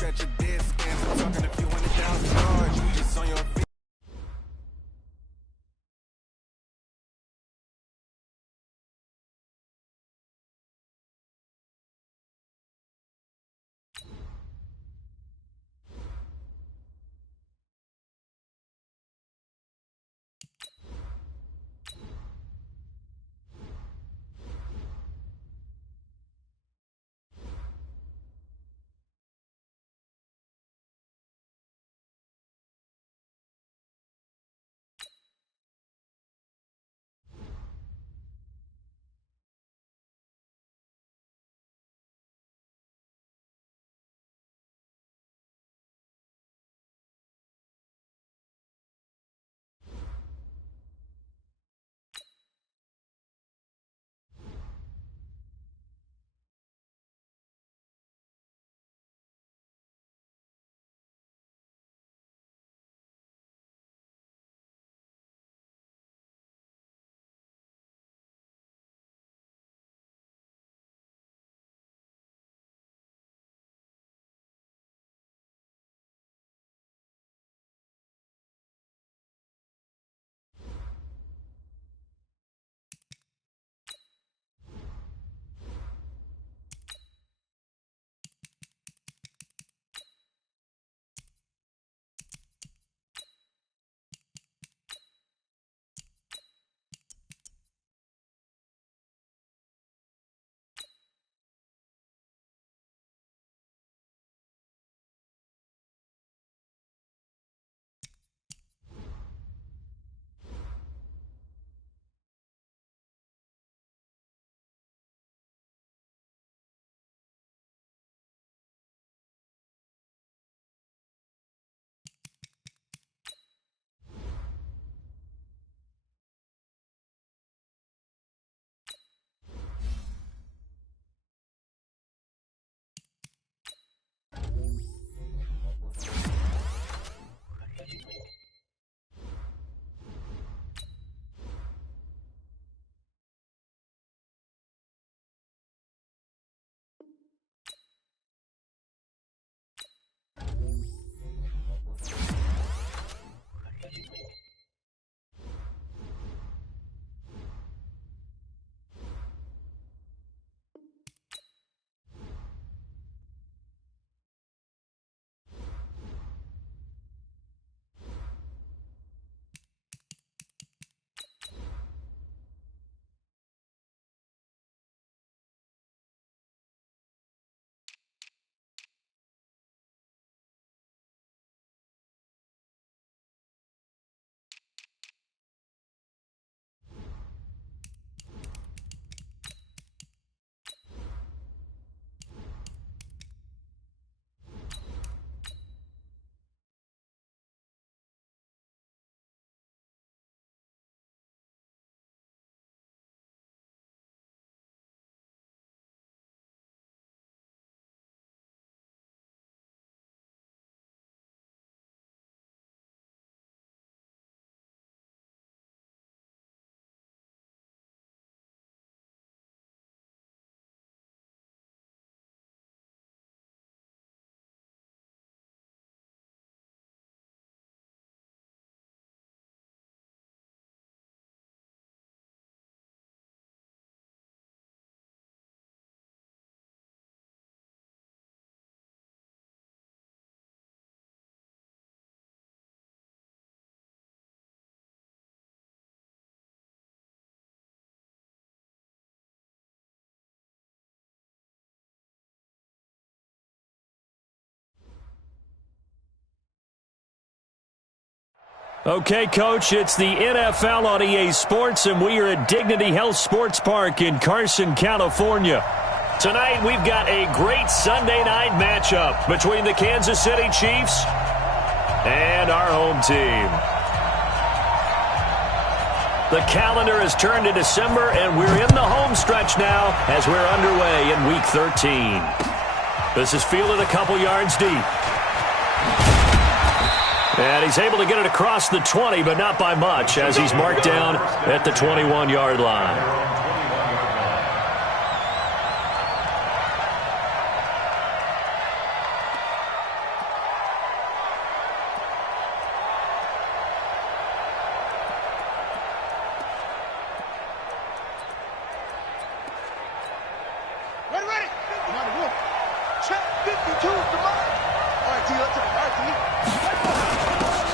scratch your dead skin. I'm talking a few $100,000. You just on your feet. Okay, Coach, it's the NFL on EA Sports, and we are at Dignity Health Sports Park in Carson, California. Tonight, we've got a great Sunday night matchup between the Kansas City Chiefs and our home team. The calendar has turned to December, and we're in the home stretch now as we're underway in Week 13. This is fielded a couple yards deep. And he's able to get it across the 20, but not by much, as he's marked down at the 21-yard line.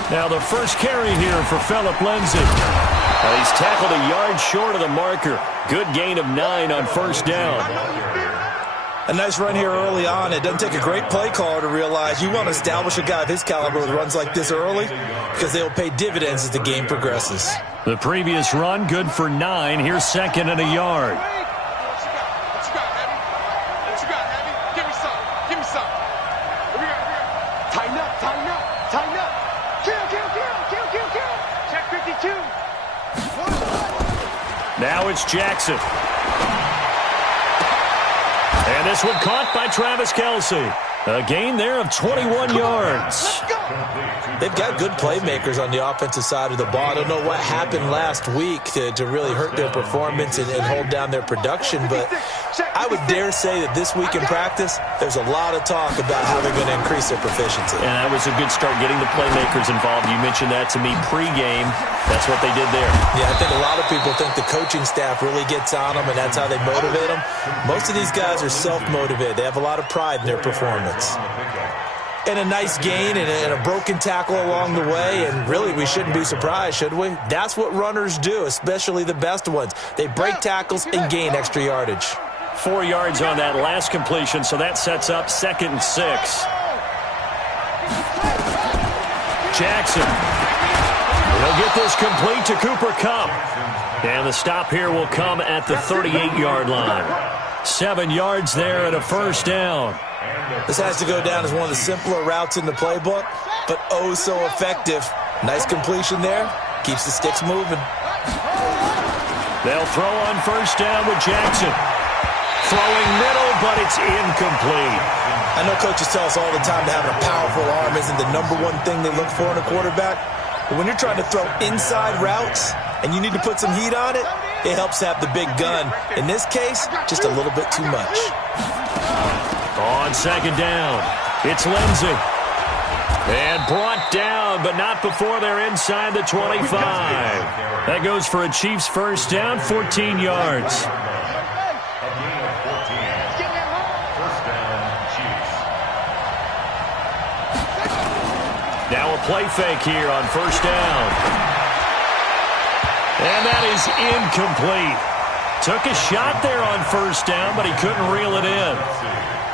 Now the first carry here for Phillip Lindsay. Well, he's tackled a yard short of the marker. Good gain of 9 on first down. A nice run here early on. It doesn't take a great play caller to realize you want to establish a guy of his caliber with runs like this early because they'll pay dividends as the game progresses. The previous run, good for 9. Here's second and a yard. Now it's Jackson. And this one caught by Travis Kelce. A gain there of 21 yards. They've got good playmakers on the offensive side of the ball. I don't know what happened last week to really hurt their performance and hold down their production, but I would dare say that this week in practice, there's a lot of talk about how they're going to increase their proficiency. And that was a good start, getting the playmakers involved. You mentioned that to me pregame. That's what they did there. Yeah, I think a lot of people think the coaching staff really gets on them, and that's how they motivate them. Most of these guys are self-motivated. They have a lot of pride in their performance. And a nice gain and a broken tackle along the way, and really we shouldn't be surprised, should we? That's what runners do, especially the best ones. They break tackles and gain extra yardage. 4 yards on that last completion, so that sets up 2nd and 6. Jackson. He'll get this complete to Cooper Kupp. And the stop here will come at the 38-yard line. 7 yards there and a first down. This has to go down as one of the simpler routes in the playbook, but oh so effective. Nice completion there. Keeps the sticks moving. They'll throw on first down with Jackson. Throwing middle, but it's incomplete. I know coaches tell us all the time that having a powerful arm isn't the number one thing they look for in a quarterback. But when you're trying to throw inside routes and you need to put some heat on it, it helps have the big gun. In this case, just a little bit too much. On second down, it's Lindsay. And brought down, but not before they're inside the 25. That goes for a Chiefs first down, 14 yards. Now a play fake here on first down. And that is incomplete. Took a shot there on first down, but he couldn't reel it in.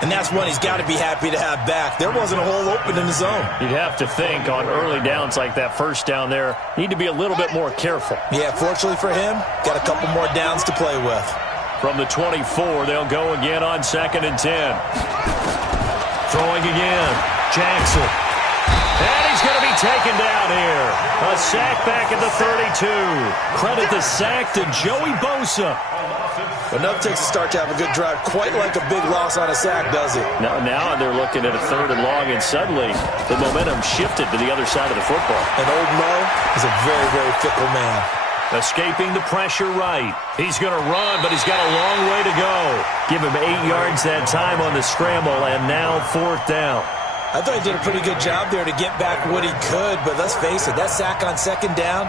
And that's one he's got to be happy to have back. There wasn't a hole open in the zone. You'd have to think on early downs like that first down there, need to be a little bit more careful. Yeah, fortunately for him, got a couple more downs to play with. From the 24, they'll go again on 2nd and 10. Throwing again, Jackson. And he's going to be taken down here. A sack back at the 32. Credit the sack to Joey Bosa. Enough takes a start to have a good drive. Quite like a big loss on a sack, does it? Now they're looking at a 3rd and long, and suddenly the momentum shifted to the other side of the football. And old Mo is a very, very fickle man. Escaping the pressure right. He's going to run, but he's got a long way to go. Give him 8 yards that time on the scramble, and now 4th down. I thought he did a pretty good job there to get back what he could, but let's face it, that sack on 2nd down,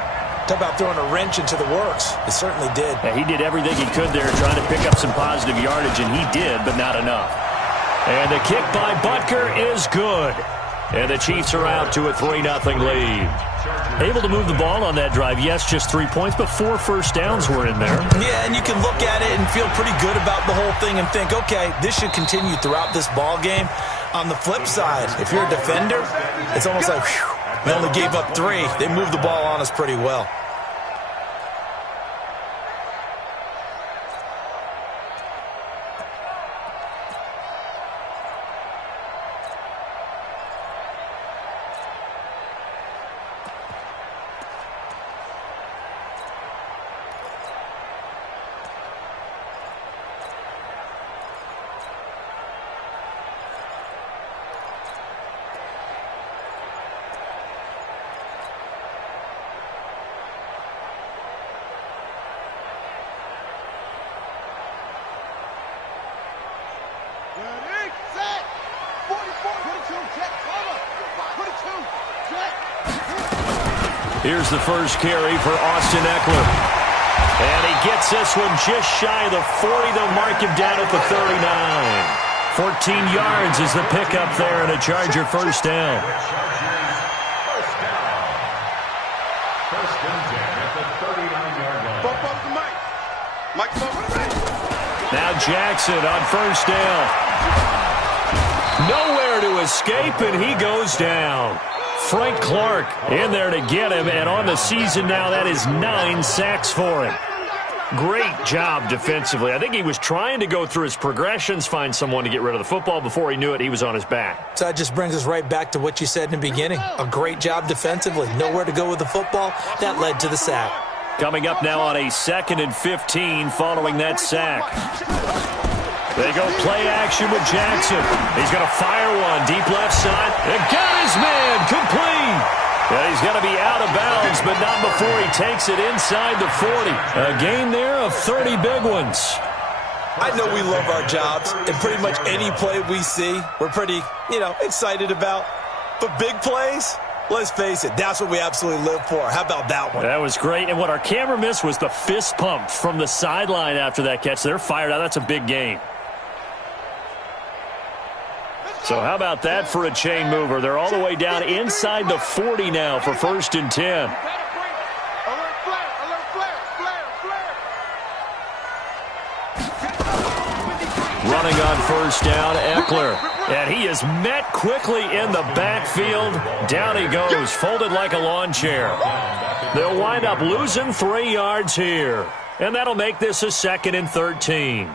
talk about throwing a wrench into the works. It certainly did. Yeah, he did everything he could there trying to pick up some positive yardage, and he did, but not enough. And the kick by Butker is good. And the Chiefs are out to a 3-0 lead. Able to move the ball on that drive. Yes, just 3 points, but 4 first downs were in there. Yeah, and you can look at it and feel pretty good about the whole thing and think, okay, this should continue throughout this ball game. On the flip side, if you're a defender, it's almost like, whew, we only gave up 3. They moved the ball on us pretty well. Here's the first carry for Austin Eckler. And he gets this one just shy of the 40. They'll mark him down at the 39. 14 yards is the pickup there and a Charger first down. Now Jackson on first down. Nowhere to escape, and he goes down. Frank Clark in there to get him, and on the season now, that is 9 sacks for him. Great job defensively. I think he was trying to go through his progressions, find someone to get rid of the football. Before he knew it, he was on his back. So that just brings us right back to what you said in the beginning. A great job defensively. Nowhere to go with the football. That led to the sack. Coming up now on a 2nd and 15 following that sack. They go play action with Jackson. He's going to fire one deep left side. And got his man complete. Yeah, he's going to be out of bounds, but not before he takes it inside the 40. A gain there of 30 big ones. I know we love our jobs, and pretty much any play we see, we're pretty, excited about. But big plays, let's face it, that's what we absolutely live for. How about that one? That was great, and what our camera missed was the fist pump from the sideline after that catch. They're fired out. That's a big gain. So how about that for a chain mover? They're all the way down inside the 40 now for 1st and 10. Running on first down, Eckler. And he is met quickly in the backfield. Down he goes, folded like a lawn chair. They'll wind up losing 3 yards here. And that'll make this a 2nd and 13.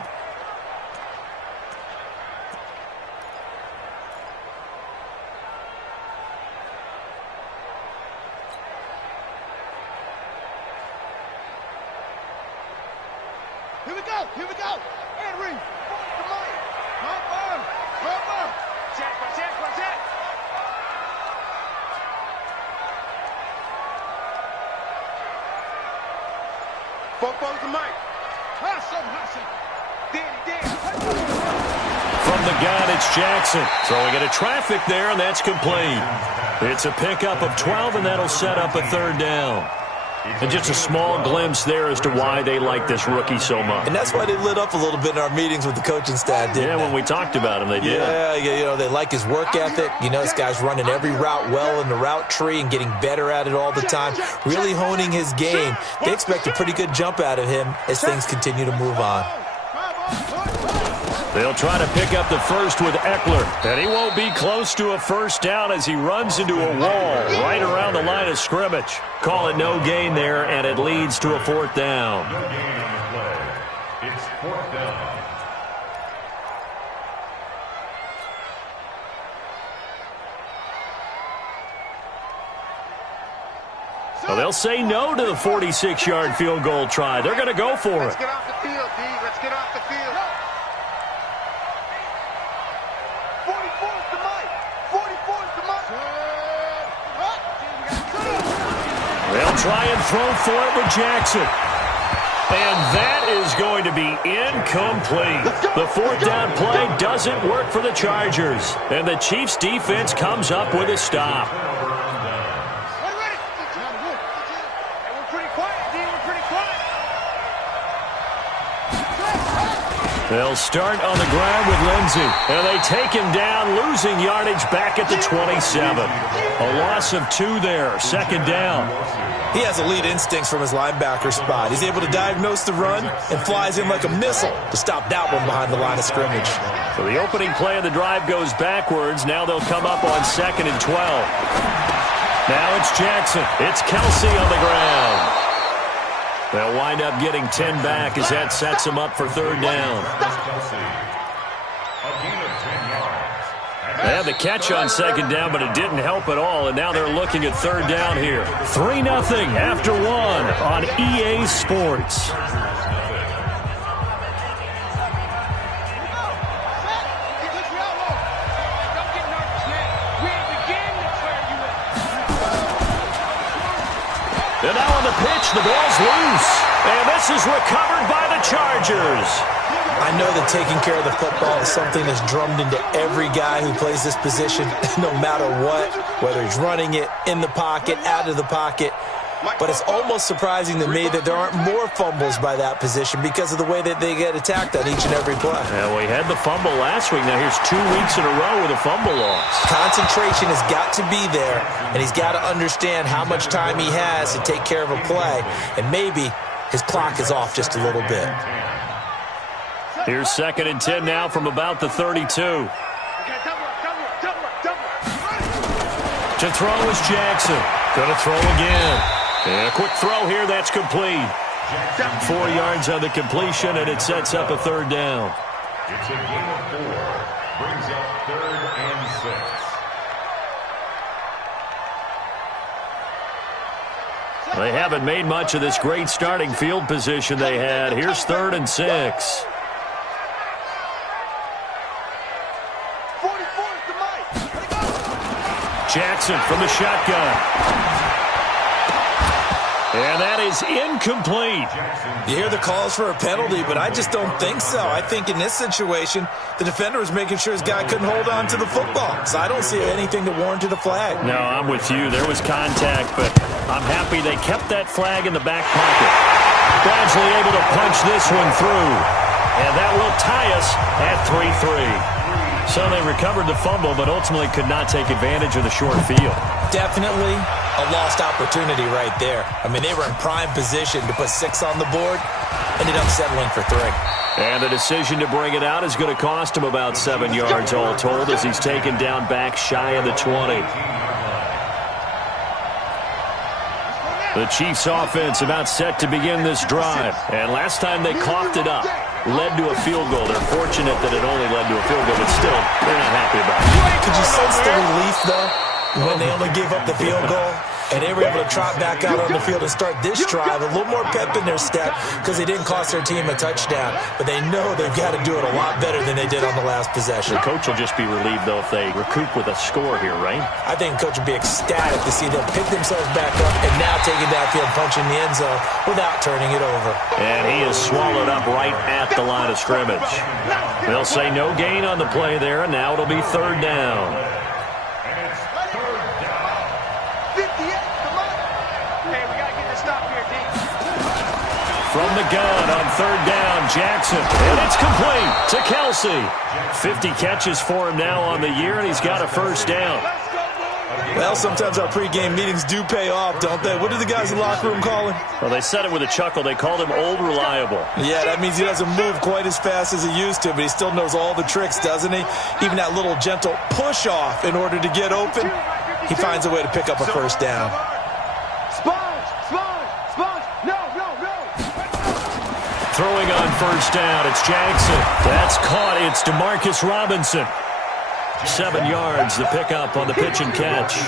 Here we go. Henry. Check. Football's the mic. From the gun, it's Jackson. Throwing into traffic there, and that's complete. It's a pickup of 12, and that'll set up a 3rd down. And just a small glimpse there as to why they like this rookie so much. And that's why they lit up a little bit in our meetings with the coaching staff, didn't they? When we talked about him, they did. Yeah, they like his work ethic. This guy's running every route well in the route tree and getting better at it all the time, really honing his game. They expect a pretty good jump out of him as things continue to move on. They'll try to pick up the first with Eckler, and he won't be close to a 1st down as he runs into a wall right around the line of scrimmage. Call it no gain there, and it leads to a 4th down. It's 4th down. Well, they'll say no to the 46-yard field goal try. They're going to go for it. Let's get off the field, D. Let's get off the field. 44's the mic. 44's the mic. They'll try and throw for it with Jackson. And that is going to be incomplete. The 4th down play doesn't work for the Chargers. And the Chiefs' defense comes up with a stop. They'll start on the ground with Lindsey. And they take him down, losing yardage back at the 27. A loss of 2 there, 2nd down. He has elite instincts from his linebacker spot. He's able to diagnose the run and flies in like a missile to stop that one behind the line of scrimmage. So the opening play of the drive goes backwards. Now they'll come up on 2nd and 12. Now it's Jackson. It's Kelsey on the ground. They'll wind up getting 10 back as that sets them up for 3rd down. They had the catch on 2nd down, but it didn't help at all, and now they're looking at 3rd down here. 3-0 after 1 on EA Sports. And now on the pitch, the ball's loose. And this is recovered by the Chargers. I know that taking care of the football is something that's drummed into every guy who plays this position, no matter what, whether he's running it, in the pocket, out of the pocket. But it's almost surprising to me that there aren't more fumbles by that position because of the way that they get attacked on each and every play. Yeah, we had the fumble last week. Now here's 2 weeks in a row with a fumble loss. Concentration has got to be there, and he's got to understand how much time he has to take care of a play, and maybe his clock is off just a little bit. Here's 2nd and 10 now from about the 32. To throw is Jackson. Gonna throw again. And a quick throw here, that's complete. 4 yards on the completion, and it sets up a 3rd down. It's a gain of 4. Brings up 3rd and 6. They haven't made much of this great starting field position they had. Here's 3rd and 6. Jackson from the shotgun. And that is incomplete. You hear the calls for a penalty, but I just don't think so. I think in this situation, the defender was making sure his guy couldn't hold on to the football. So I don't see anything to warrant a flag. No, I'm with you. There was contact, but I'm happy they kept that flag in the back pocket. Badgley able to punch this one through. And that will tie us at 3-3. So they recovered the fumble, but ultimately could not take advantage of the short field. Definitely a lost opportunity right there. I mean, they were in prime position to put 6 on the board, ended up settling for 3. And the decision to bring it out is going to cost him about 7 yards all told as he's taken down back shy of the 20. The Chiefs offense about set to begin this drive. And last time they coughed it up, led to a field goal. They're fortunate that it only led to a field goal, but still, they're not happy about it. Could you sense the relief, though, when they only gave up the field goal? And they were able to trot back out on the field and start this drive. A little more pep in their step because they didn't cost their team a touchdown. But they know they've got to do it a lot better than they did on the last possession. The coach will just be relieved, though, if they recoup with a score here, right? I think the coach will be ecstatic to see them pick themselves back up and now take it downfield, punching the end zone without turning it over. And he is swallowed up right at the line of scrimmage. They'll say no gain on the play there, and now it'll be 3rd down. From the gun on 3rd down, Jackson. And it's complete to Kelsey. 50 catches for him now on the year, and he's got a 1st down. Well, sometimes our pregame meetings do pay off, don't they? What do the guys in the locker room call him? Well, they said it with a chuckle. They called him Old Reliable. Yeah, that means he doesn't move quite as fast as he used to, but he still knows all the tricks, doesn't he? Even that little gentle push-off in order to get open, he finds a way to pick up a 1st down. Throwing on 1st down, it's Jackson. That's caught. It's Demarcus Robinson. 7 yards, the pickup on the pitch and catch.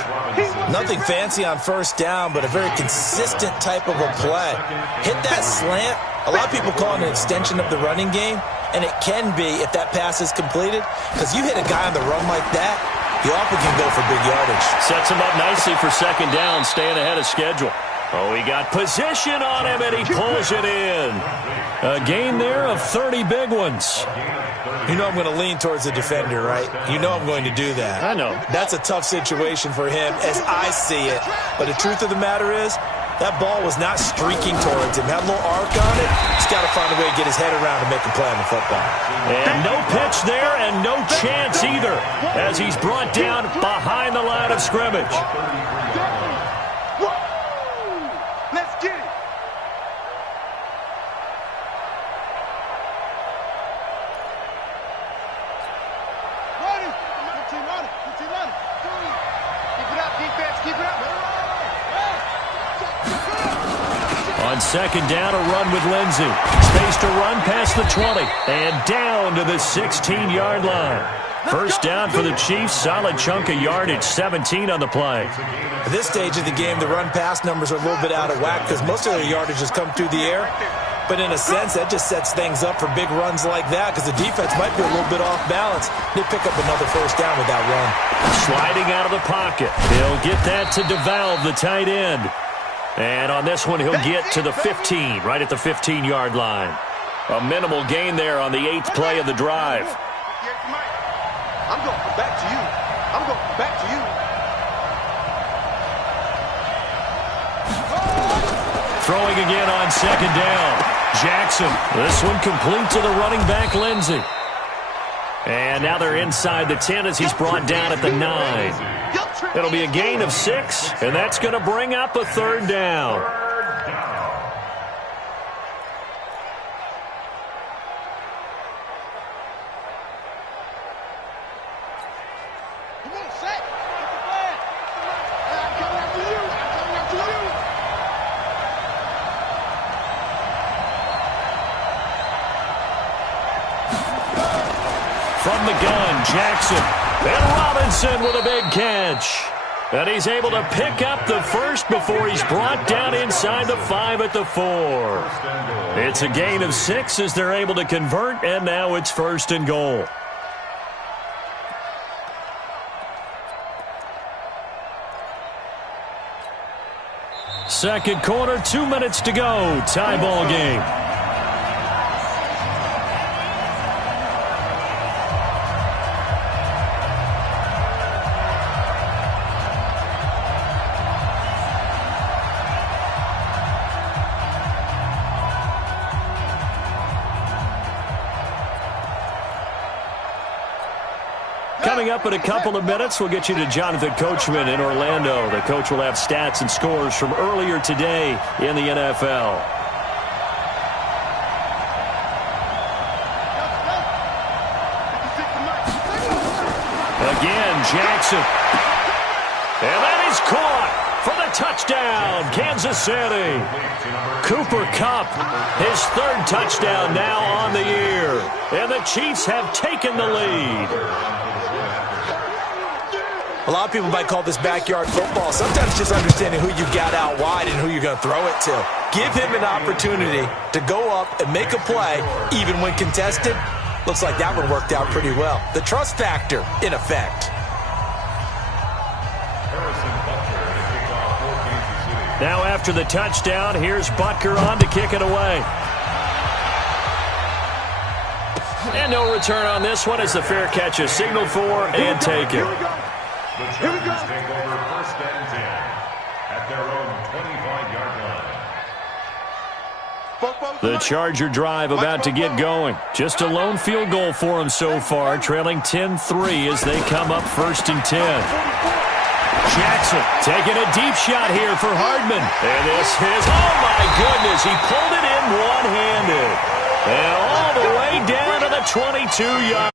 Nothing fancy on 1st down, but a very consistent type of a play. Hit that slant. A lot of people call it an extension of the running game, and it can be if that pass is completed, because you hit a guy on the run like that, you often can go for big yardage. Sets him up nicely for 2nd down, staying ahead of schedule. Oh, he got position on him, and he pulls it in. A gain there of 30 big ones. You know I'm going to lean towards the defender, right? You know I'm going to do that. I know. That's a tough situation for him as I see it. But the truth of the matter is, that ball was not streaking towards him. Had a little arc on it. He's got to find a way to get his head around and make a play on the football. And no pitch there and no chance either as he's brought down behind the line of scrimmage. On 2nd down, a run with Lindsey. Space to run past the 20 and down to the 16-yard line. 1st down for the Chiefs. Solid chunk of yardage, 17 on the play. At this stage of the game, the run-pass numbers are a little bit out of whack because most of their yardage has come through the air. But in a sense, that just sets things up for big runs like that because the defense might be a little bit off balance. They pick up another 1st down with that run. Sliding out of the pocket. He'll get that to DeValve, the tight end. And on this one, he'll get to the 15, right at the 15-yard line. A minimal gain there on the 8th play of the drive. I'm going back to you. I'm going back to you. throwing again on second down. Jackson, this one complete to the running back, Lindsey. And now they're inside the 10 as he's brought down at the 9. It'll be a gain of 6, and that's going to bring up a third down. From the gun, Jackson. And Robinson with a big catch. And he's able to pick up the first before he's brought down inside the 5 at the 4. It's a gain of 6 as they're able to convert, and now it's first and goal. Second quarter, 2 minutes to go. Tie ball game. Coming up in a couple of minutes, we'll get you to Jonathan Coachman in Orlando. The coach will have stats and scores from earlier today in the NFL. Again, Jackson. And that is caught for the touchdown, Kansas City. Cooper Kupp, his third touchdown now on the year. And the Chiefs have taken the lead. A lot of people might call this backyard football. Sometimes just understanding who you got out wide and who you're going to throw it to. Give him an opportunity to go up and make a play, even when contested. Looks like that one worked out pretty well. The trust factor, in effect. Now after the touchdown, here's Butker on to kick it away. And no return on this one as the fair catch is signaled for and taken. The Chargers take over first and 10 at their own 25-yard line. The Charger drive about to get going. Just a lone field goal for them so far, trailing 10-3 as they come up first and 10. Jackson taking a deep shot here for Hardman. And this is, oh my goodness, he pulled it in one-handed. And all the way down to the 22-yard.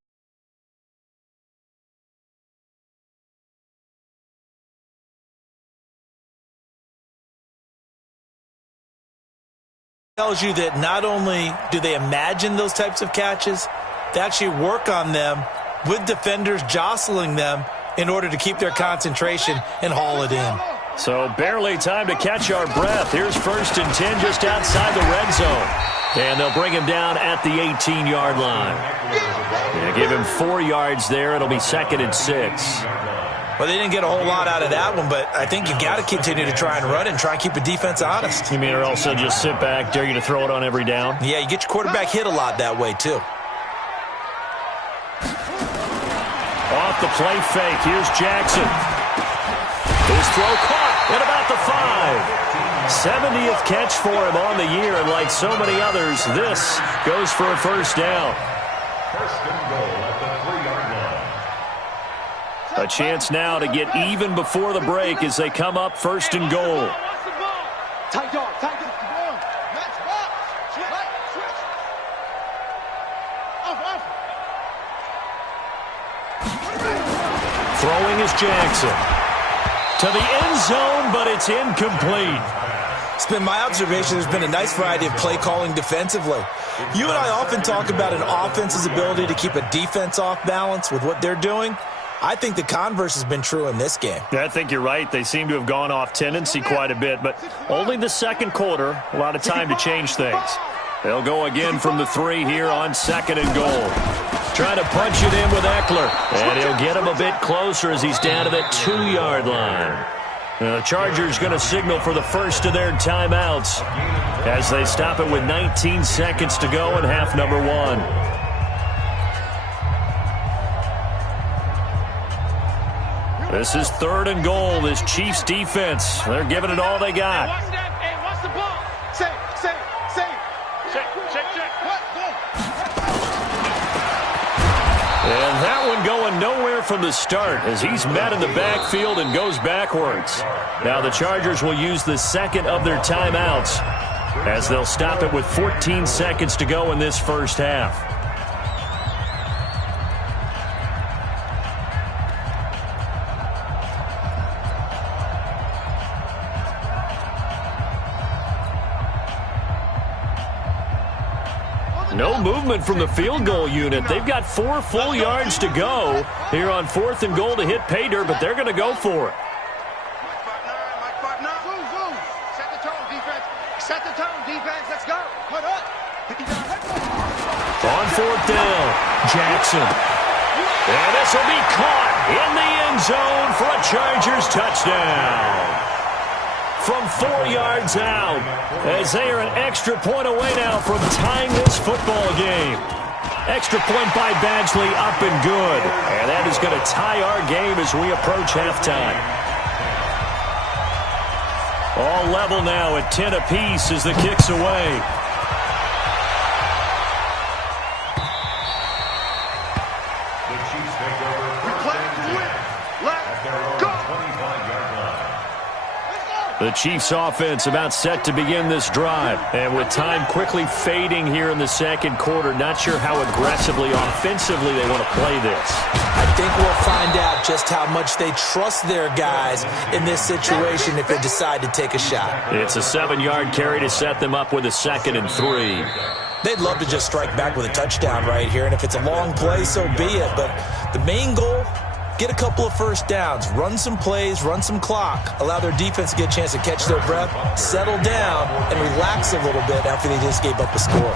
Tells you that not only do they imagine those types of catches, they actually work on them with defenders jostling them in order to keep their concentration and haul it in. So barely time to catch our breath. Here's first and 10 just outside the red zone. And they'll bring him down at the 18-yard line. Yeah, give him 4 yards there. It'll be second and 6. Well, they didn't get a whole lot out of that one, but I think you got to continue to try and run and try and keep the defense honest. You mean or also just sit back, dare you to throw it on every down? Yeah, you get your quarterback hit a lot that way, too. Off the play fake, here's Jackson. His throw caught at about the 5. 70th catch for him on the year, and like so many others, this goes for a first down. First and goal at the 3-yard line. A chance now to get even before the break as they come up first and goal. Tight dog, tight dog. Match box. Right, switch. Off. Throwing is Jackson. To the end zone, but it's incomplete. It's been my observation there's been a nice variety of play calling defensively. You and I often talk about an offense's ability to keep a defense off balance with what they're doing. I think the converse has been true in this game. Yeah, I think you're right. They seem to have gone off tendency quite a bit, but only the second quarter, a lot of time to change things. They'll go again from the 3 here on second and goal. Trying to punch it in with Eckler, and he'll get him a bit closer as he's down to the 2-yard line. The Chargers going to signal for the first of their timeouts as they stop it with 19 seconds to go in half number 1. This is third and goal. This Chiefs defense, they're giving it all they got. from the start as he's met in the backfield and goes backwards. Now the Chargers will use the second of their timeouts as they'll stop it with 14 seconds to go in this first half. No movement from the field goal unit. They've got 4 full yards to go here on 4th and goal to hit pay dirt, but they're going to go for it. Set the tone, defense. Set the tone, defense. Let's go. Put up. On 4th down, Jackson. And this will be caught in the end zone for a Chargers touchdown. From 4 yards out, as they are an extra point away now from tying this football game. Extra point by Badgley, up and good. And that is going to tie our game as we approach halftime. All level now at 10 apiece as the kick's away. The Chiefs take over first and 10 at their own 25-yard line. The Chiefs offense about set to begin this drive. And with time quickly fading here in the second quarter, not sure how aggressively, offensively they want to play this. I think we'll find out just how much they trust their guys in this situation if they decide to take a shot. It's a 7-yard carry to set them up with a 2nd and 3. They'd love to just strike back with a touchdown right here, and if it's a long play, so be it. But the main goal, get a couple of first downs, run some plays, run some clock, allow their defense to get a chance to catch their breath, settle down, and relax a little bit after they just gave up a score.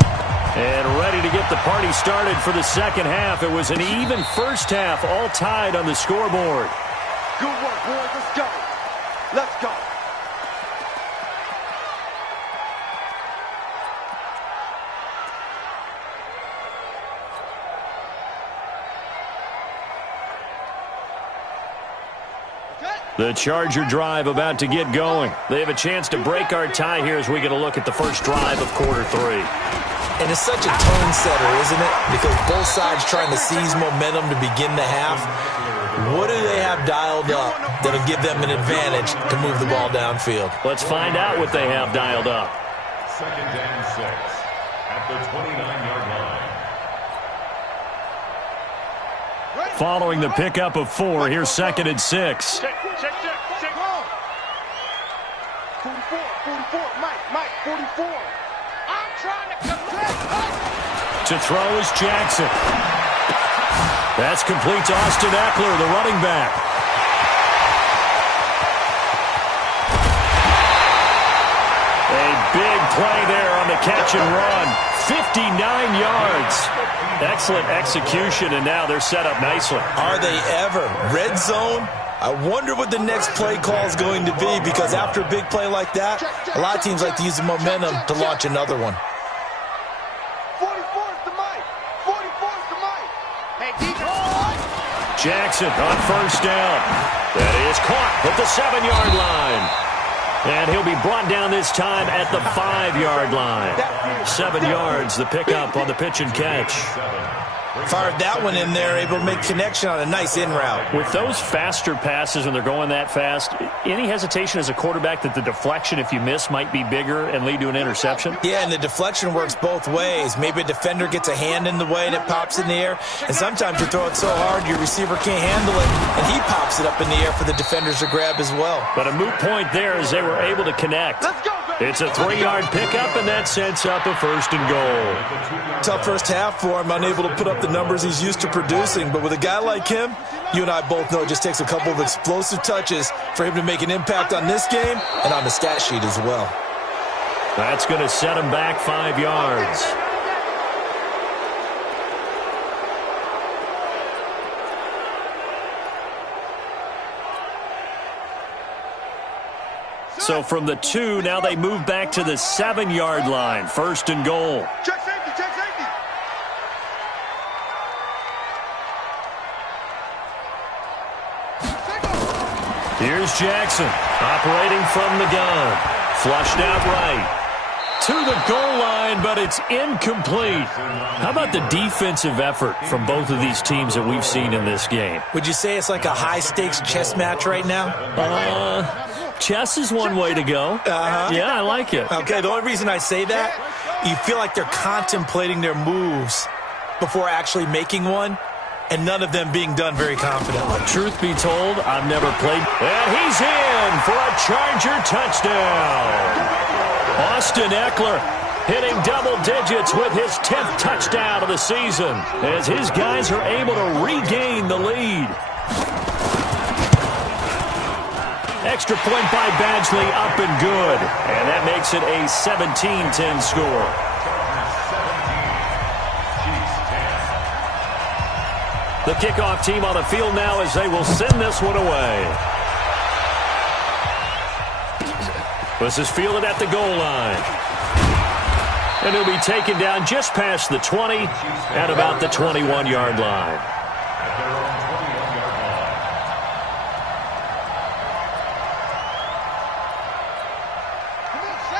And ready to get the party started for the second half. It was an even first half, all tied on the scoreboard. Good work, boys. Let's go. Let's go. The Charger drive about to get going. They have a chance to break our tie here as we get a look at the first drive of quarter 3. And it's such a tone setter, isn't it? Because both sides trying to seize momentum to begin the half. What do they have dialed up that'll give them an advantage to move the ball downfield? Let's find out what they have dialed up. 2nd and 6 at the 29-yard line. Following the pickup of 4, here's 2nd and 6. Check. 44, Mike, 44. I'm trying to complete. To throw is Jackson. That's complete to Austin Eckler, the running back. A big play there on the catch and run. 59 yards. Excellent execution, and now they're set up nicely. Are they ever? Red zone? I wonder what the next play call is going to be, because after a big play like that, a lot of teams like to use the momentum to launch another one. 44's the Mike. 44's the Mike. Hey, defense. Jackson on first down. That is caught at the 7-yard line. And he'll be brought down this time at the 5-yard line. 7 yards, the pickup on the pitch and catch. Fired that one in there, able to make connection on a nice in route. With those faster passes when they're going that fast, any hesitation as a quarterback that the deflection, if you miss, might be bigger and lead to an interception? Yeah, and the deflection works both ways. Maybe a defender gets a hand in the way and it pops in the air, and sometimes you throw it so hard your receiver can't handle it, and he pops it up in the air for the defenders to grab as well. But a moot point there as they were able to connect. Let's go, baby. It's a 3-yard pickup, and that sets up a 1st and goal. Tough first half for him, unable to put up the numbers he's used to producing, but with a guy like him, you and I both know it just takes a couple of explosive touches for him to make an impact on this game and on the stat sheet as well. That's going to set him back 5 yards. So from the 2, now they move back to the 7-yard line. 1st and goal. Check safety, check safety. Here's Jackson, operating from the gun. Flushed out right. to the goal line, but it's incomplete. How about the defensive effort from both of these teams that we've seen in this game? Would you say it's like a high-stakes chess match right now? Chess is one way to go. Yeah, I like it. Okay, the only reason I say that, you feel like they're contemplating their moves before actually making one, and none of them being done very confidently. Truth be told, I've never played. And he's in for a Charger touchdown. Austin Eckler hitting double digits with his 10th touchdown of the season as his guys are able to regain the lead. Extra point by Badgley, up and good. And that makes it a 17-10 score. The kickoff team on the field now as they will send this one away. This is fielded at the goal line. And he'll be taken down just past the 20 at about the 21-yard line.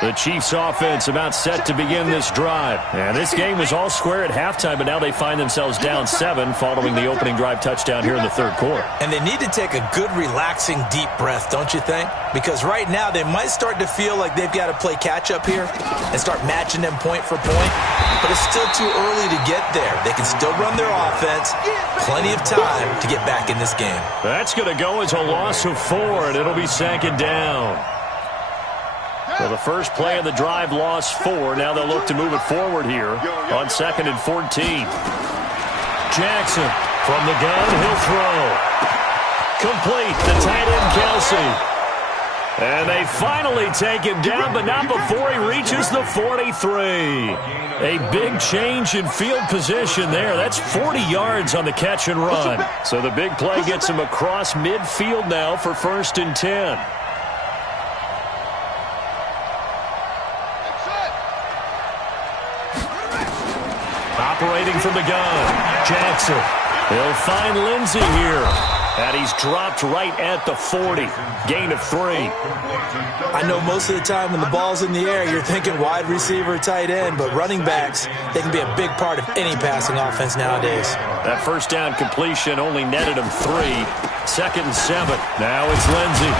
The Chiefs offense about set to begin this drive. And this game was all square at halftime, but now they find themselves down 7 following the opening drive touchdown here in the third quarter. And they need to take a good, relaxing, deep breath, don't you think? Because right now they might start to feel like they've got to play catch-up here and start matching them point for point. But it's still too early to get there. They can still run their offense. Plenty of time to get back in this game. That's going to go as a loss of 4, and it'll be second down. So the first play of the drive lost 4. Now they'll look to move it forward here on 2nd and 14. Jackson from the gun. He'll throw. Complete. The tight end, Kelsey. And they finally take him down, but not before he reaches the 43. A big change in field position there. That's 40 yards on the catch and run. So the big play gets him across midfield now for 1st and 10. Operating from the gun, Jackson. He'll find Lindsey here. And he's dropped right at the 40. Gain of 3. I know most of the time when the ball's in the air, you're thinking wide receiver, tight end, but running backs, they can be a big part of any passing offense nowadays. That first down completion only netted him 3. 2nd and 7. Now it's Lindsey.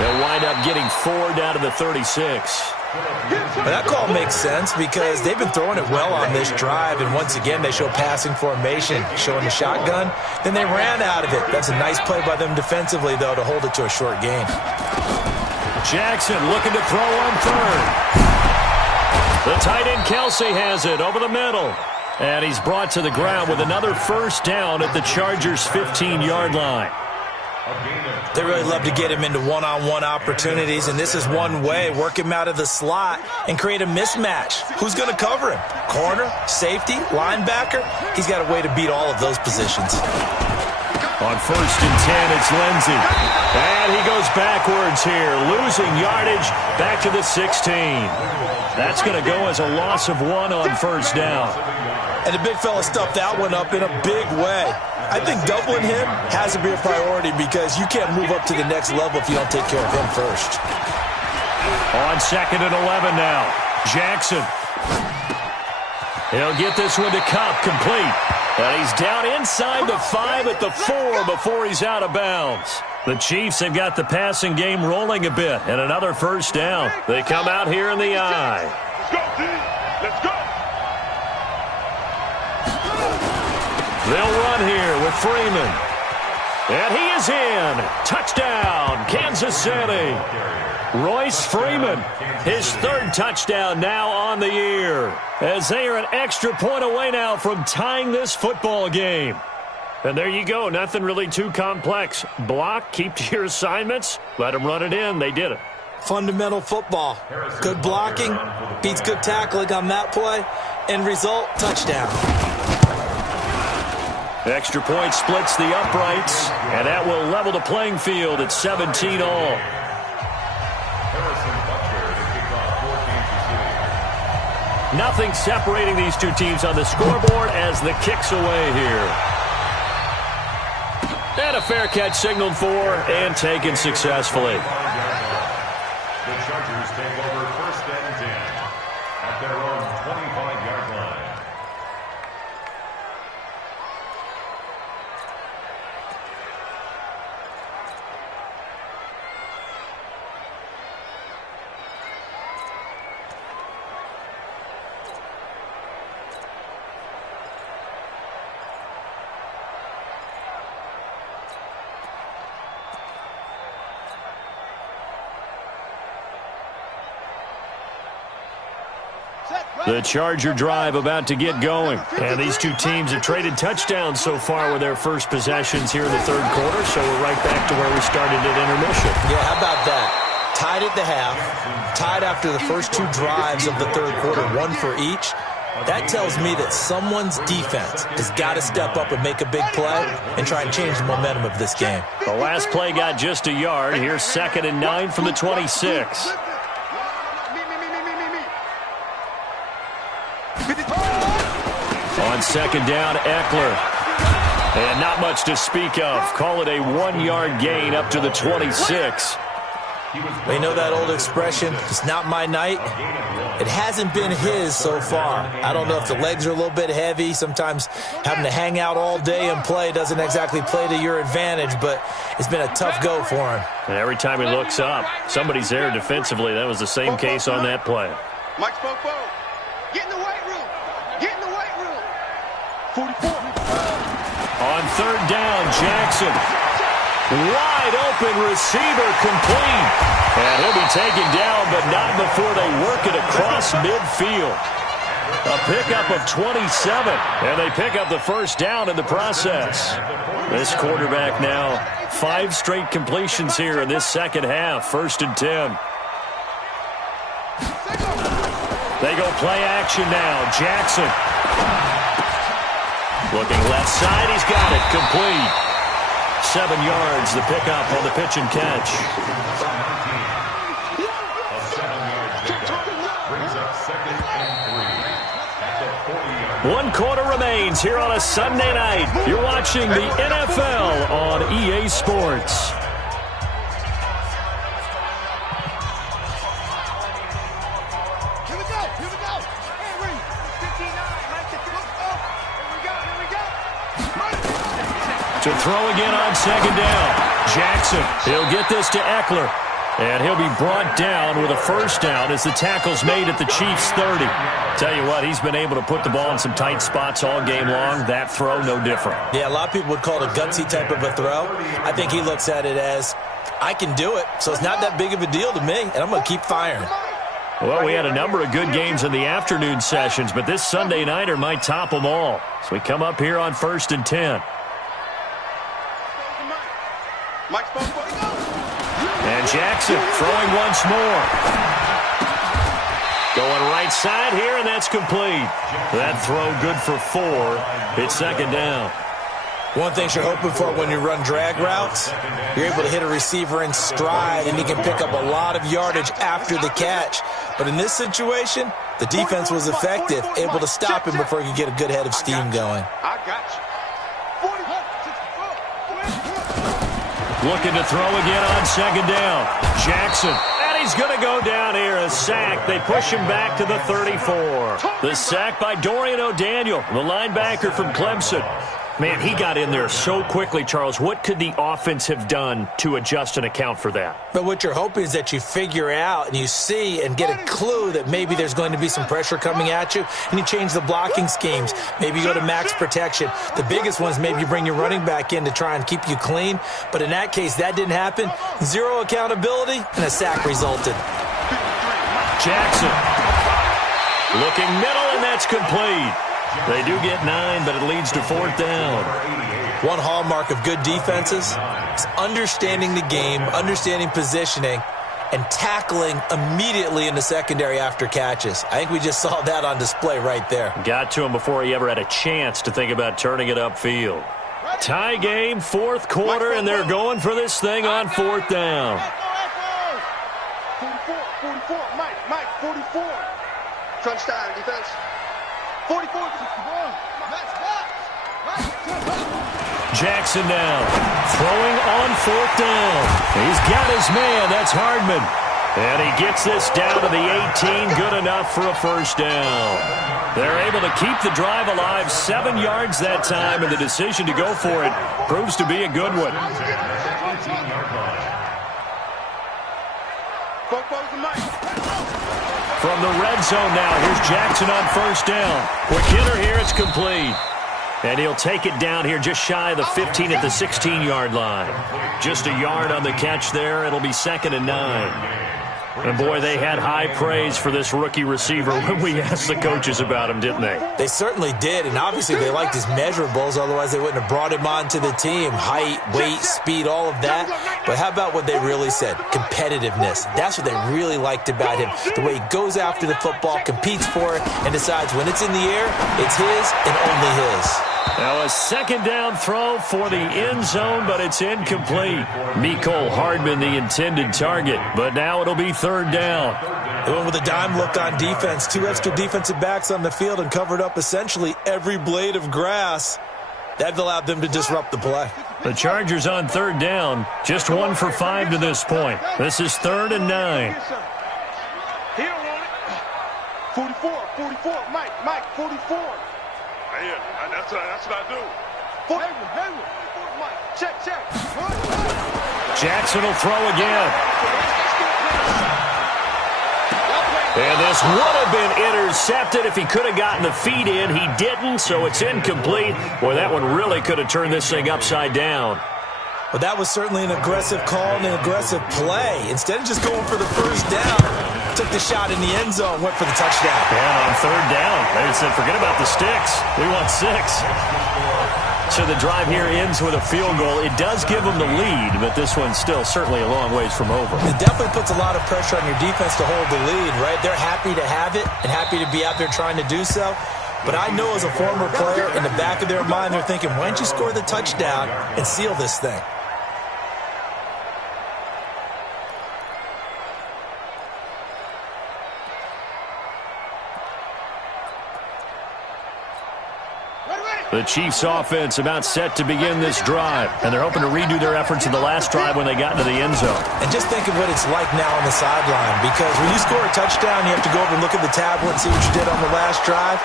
They'll wind up getting 4 down to the 36. But that call makes sense because they've been throwing it well on this drive, and once again they show passing formation, showing the shotgun. Then they ran out of it. That's a nice play by them defensively, though, to hold it to a short gain. Jackson looking to throw on 3rd. The tight end Kelsey has it over the middle. And he's brought to the ground with another first down at the Chargers' 15-yard line. They really love to get him into one-on-one opportunities, and this is one way. Work him out of the slot and create a mismatch. Who's going to cover him? Corner, safety, linebacker? He's got a way to beat all of those positions. On 1st and 10, it's Lindsey. And he goes backwards here, losing yardage back to the 16. That's going to go as a loss of 1 on 1st down. And the big fella stuffed that one up in a big way. I think doubling him has to be a priority because you can't move up to the next level if you don't take care of him first. On 2nd and 11 now, Jackson. He'll get this one to Cup, complete. And he's down inside the 5 at the 4 before he's out of bounds. The Chiefs have got the passing game rolling a bit, and another first down. They come out here in the eye. Let's go, team. Let's go. They'll run here with Freeman. And he is in. Touchdown, Kansas City. Royce Freeman, his 3rd touchdown now on the year, as they are an extra point away now from tying this football game. And there you go. Nothing really too complex. Block, keep to your assignments, let them run it in. They did it. Fundamental football. Good blocking, beats good tackling on that play. End result, touchdown. Extra point splits the uprights, and that will level the playing field at 17 all. Nothing separating these two teams on the scoreboard as the kick's away here. And a fair catch signaled for and taken successfully. The Chargers take over 1st and 10. at their own 25-yard line. The Charger drive about to get going. And these two teams have traded touchdowns so far with their first possessions here in the third quarter, so we're right back to where we started at intermission. Yeah, how about that? Tied at the half, tied after the first two drives of the third quarter, one for each. That tells me that someone's defense has got to step up and make a big play and try and change the momentum of this game. The last play got just a yard. Here's 2nd and 9 from the 26. On 2nd down, Eckler. And not much to speak of. Call it a 1-yard gain up to the 26. We know that old expression, it's not my night. It hasn't been his so far. I don't know if the legs are a little bit heavy. Sometimes having to hang out all day and play doesn't exactly play to your advantage, but it's been a tough go for him. And every time he looks up, somebody's there defensively. That was the same case on that play. Mike Spopo, get in the weight room. Get in the weight room. 44. On 3rd down, Jackson. Wide open receiver complete. And he'll be taken down, but not before they work it across midfield. A pickup of 27, and they pick up the first down in the process. This quarterback now, 5 straight completions here in this second half. 1st and 10. They go play action now. Jackson. Looking left side, he's got it. Complete. 7 yards, the pickup on the pitch and catch. A 7-yard pickup brings up 2nd and 3 at the 40-yard line. 1 quarter remains here on a Sunday night. You're watching the NFL on EA Sports. Here we go. Here we go. Hey, Reed. 59. Mike, here we go. Here we go. To throw again on 2nd down. Jackson, he'll get this to Eckler. And he'll be brought down with a first down as the tackle's made at the Chiefs' 30. Tell you what, he's been able to put the ball in some tight spots all game long. That throw, no different. Yeah, a lot of people would call it a gutsy type of a throw. I think he looks at it as, I can do it, so it's not that big of a deal to me, and I'm going to keep firing. Well, we had a number of good games in the afternoon sessions, but this Sunday nighter might top them all. So we come up here on 1st and 10. Mike Spopo. And Jackson throwing once more. Going right side here, and that's complete. That throw good for 4. It's 2nd down. One thing you're hoping for when you run drag routes, you're able to hit a receiver in stride, and he can pick up a lot of yardage after the catch. But in this situation, the defense was effective, able to stop him before he could get a good head of steam going. I got you. Looking to throw again on 2nd down. Jackson. And he's going to go down here. A sack. They push him back to the 34. The sack by Dorian O'Daniel, the linebacker from Clemson. Man, he got in there so quickly, Charles. What could the offense have done to adjust and account for that? But what you're hoping is that you figure out and you see and get a clue that maybe there's going to be some pressure coming at you, and you change the blocking schemes. Maybe you go to max protection. The biggest one is maybe you bring your running back in to try and keep you clean. But in that case, that didn't happen. 0 accountability, and a sack resulted. Jackson. Looking middle, and that's complete. They do get 9, but it leads to 4th down. One hallmark of good defenses is understanding the game, understanding positioning, and tackling immediately in the secondary after catches. I think we just saw that on display right there. Got to him before he ever had a chance to think about turning it upfield. Tie game, 4th quarter, and they're going for this thing on 4th down. 44, Mike, 44. Crunch time, defense. 44, 61. That's box. Jackson now, throwing on 4th down. He's got his man. That's Hardman. And he gets this down to the 18, good enough for a first down. They're able to keep the drive alive, 7 yards that time, and the decision to go for it proves to be a good one. From the red zone now, here's Jackson on first down. Quick hitter here, it's complete. And he'll take it down here just shy of the 15 at the 16-yard line. Just a yard on the catch there. It'll be 2nd and 9. And, boy, they had high praise for this rookie receiver when we asked the coaches about him, didn't they? They certainly did, and obviously they liked his measurables. Otherwise, they wouldn't have brought him onto the team. Height, weight, speed, all of that. But how about what they really said? Competitiveness. That's what they really liked about him. The way he goes after the football, competes for it, and decides when it's in the air, it's his and only his. Now a 2nd down throw for the end zone, but it's incomplete. Mecole Hardman, the intended target, but now it'll be 3rd down. They went with a dime look on defense. 2 extra defensive backs on the field and covered up essentially every blade of grass. That allowed them to disrupt the play. The Chargers on 3rd down, just 1 for 5 to this point. This is 3rd and 9. He don't want it. 44, Mike, 44. Man, that's what I do. Mike, check. Jackson will throw again. And this would have been intercepted if he could have gotten the feet in. He didn't, so it's incomplete. Boy, that one really could have turned this thing upside down. Well, that was certainly an aggressive call and an aggressive play. Instead of just going for the first down, took the shot in the end zone, went for the touchdown. And on 3rd down, they said, forget about the sticks. We want 6. So the drive here ends with a field goal. It does give them the lead, but this one's still certainly a long ways from over. It definitely puts a lot of pressure on your defense to hold the lead, right? They're happy to have it and happy to be out there trying to do so. But I know as a former player, in the back of their mind, they're thinking, why don't you score the touchdown and seal this thing? The Chiefs offense about set to begin this drive, and they're hoping to redo their efforts in the last drive when they got into the end zone. And just think of what it's like now on the sideline, because when you score a touchdown, you have to go over and look at the tablet and see what you did on the last drive.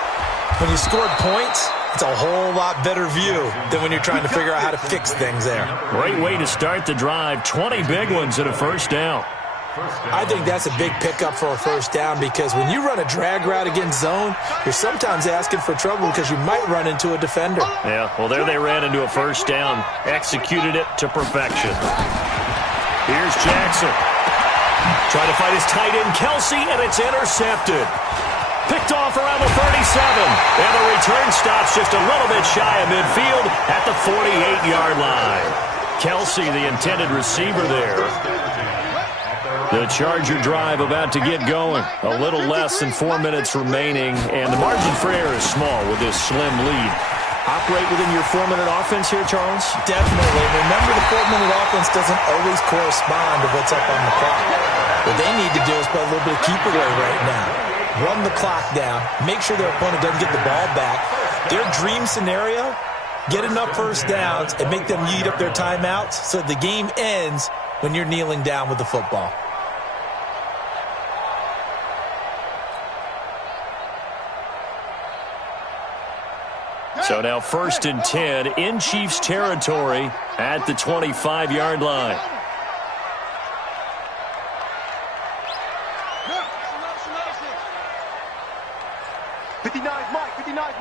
When you scored points, it's a whole lot better view than when you're trying to figure out how to fix things there. Great way to start the drive. 20 big ones and a first down. I think that's a big pickup for a first down, because when you run a drag route against zone, you're sometimes asking for trouble because you might run into a defender. Yeah, well, there they ran into a first down. Executed it to perfection. Here's Jackson. Trying to fight his tight end, Kelsey, and it's intercepted. Picked off around the 37. And the return stops just a little bit shy of midfield at the 48-yard line. Kelsey, the intended receiver there. The Charger drive about to get going. A little less than 4 minutes remaining, and the margin for error is small with this slim lead. Operate within your 4-minute offense here, Charles? Definitely. Remember, the 4-minute offense doesn't always correspond to what's up on the clock. What they need to do is play a little bit of keep away right now. Run the clock down. Make sure their opponent doesn't get the ball back. Their dream scenario, get enough first downs and make them eat up their timeouts so the game ends when you're kneeling down with the football. So now 1st and 10 in Chiefs territory at the 25-yard line.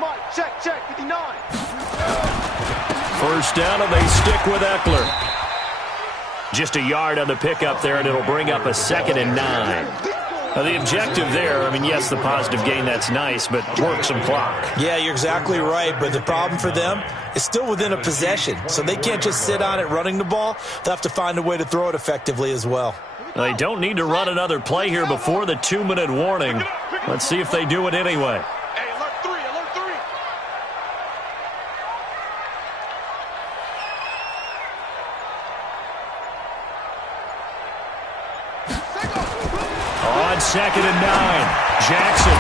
Mike, check, 59. First down, and they stick with Eckler. Just a yard on the pickup there, and it'll bring up a 2nd and 9. Now, the objective there, I mean, yes, the positive gain, that's nice, but work some clock. Yeah, you're exactly right, but the problem for them is still within a possession, so they can't just sit on it running the ball. They'll have to find a way to throw it effectively as well. They don't need to run another play here before the 2-minute warning. Let's see if they do it anyway. Hey, alert 3. On 2nd and 9, Jackson.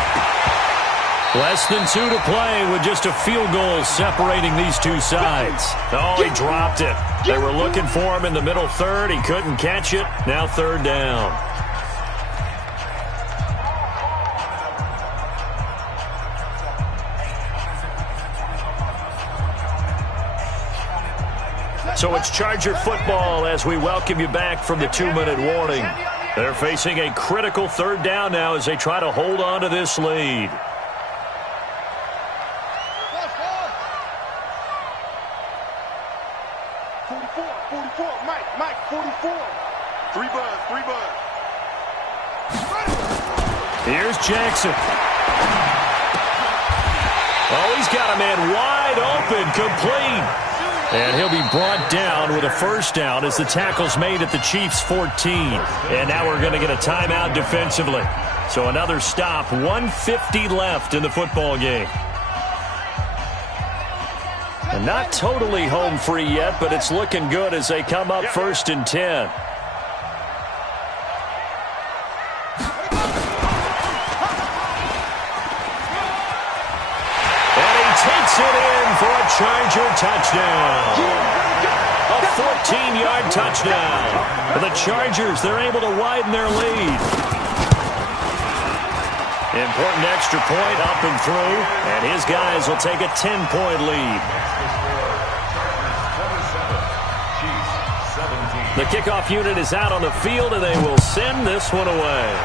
Less than 2 to play with just a field goal separating these two sides. Oh, he dropped it. They were looking for him in the middle third. He couldn't catch it. Now 3rd down. So it's Charger football as we welcome you back from the 2-minute warning. They're facing a critical third down now as they try to hold on to this lead. Mike, 44. Three bud. Here's Jackson. Oh, he's got a man wide open, complete. And he'll be brought down with a first down as the tackle's made at the Chiefs' 14. And now we're going to get a timeout defensively. So another stop, 1:50 left in the football game. And not totally home free yet, but it's looking good as they come up 1st and 10. Takes it in for a Charger touchdown. A 14-yard touchdown. For the Chargers, they're able to widen their lead. Important extra point up and through, and his guys will take a 10-point lead. The kickoff unit is out on the field, and they will send this one away.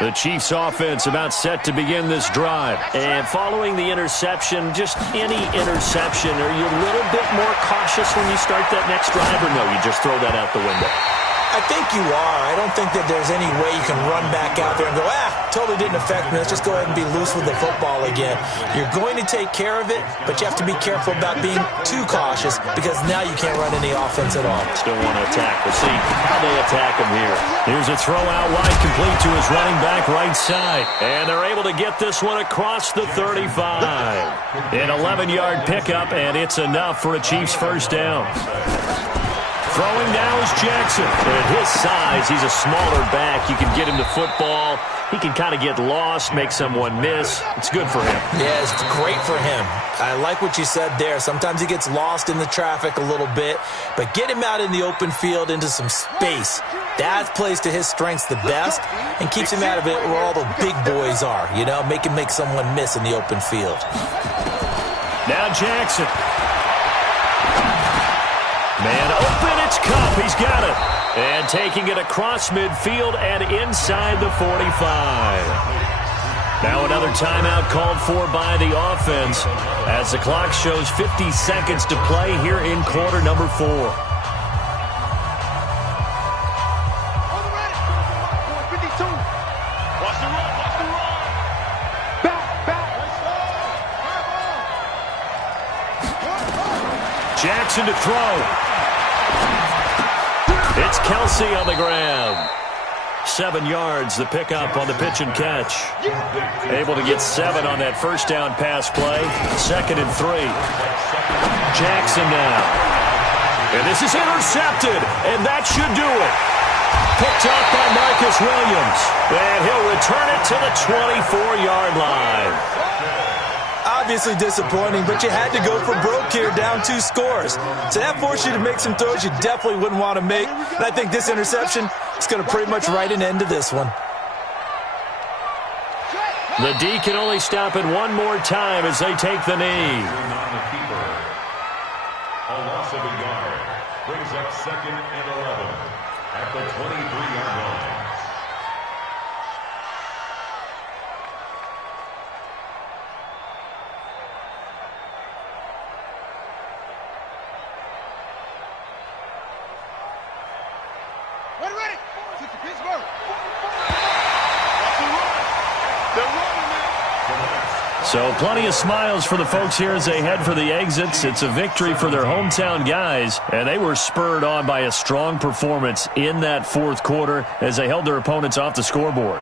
The Chiefs offense about set to begin this drive. And following the interception, just any interception, are you a little bit more cautious when you start that next drive, or no, you just throw that out the window? I think you are. I don't think that there's any way you can run back out there and go, totally didn't affect me. Let's just go ahead and be loose with the football again. You're going to take care of it, but you have to be careful about being too cautious because now you can't run any offense at all. Still want to attack. We'll see how they attack him here. Here's a throw out wide, complete to his running back right side. And they're able to get this one across the 35. An 11-yard pickup, and it's enough for a Chiefs first down. Throwing now is Jackson. At his size, he's a smaller back. You can get him to football. He can kind of get lost, make someone miss. It's good for him. Yeah, it's great for him. I like what you said there. Sometimes he gets lost in the traffic a little bit, but get him out in the open field into some space. That plays to his strengths the best and keeps him out of it where all the big boys are. You know, make him make someone miss in the open field. Now Jackson. Man open, it's Cup. He's got it. And taking it across midfield and inside the 45. Now another timeout called for by the offense as the clock shows 50 seconds to play here in quarter number 4. Jackson to throw. It's Kelsey on the ground. 7 yards, the pickup on the pitch and catch. Able to get 7 on that first down pass play. 2nd and 3. Jackson now. And this is intercepted, and that should do it. Picked up by Marcus Williams. And he'll return it to the 24-yard line. Obviously disappointing, but you had to go for broke here, down 2 scores. So that forced you to make some throws you definitely wouldn't want to make. And I think this interception is going to pretty much write an end to this one. The D can only stop it one more time as they take the knee. A loss of a yard brings up 2nd and 11 at the 23-yard line. So plenty of smiles for the folks here as they head for the exits. It's a victory for their hometown guys, and they were spurred on by a strong performance in that 4th quarter as they held their opponents off the scoreboard.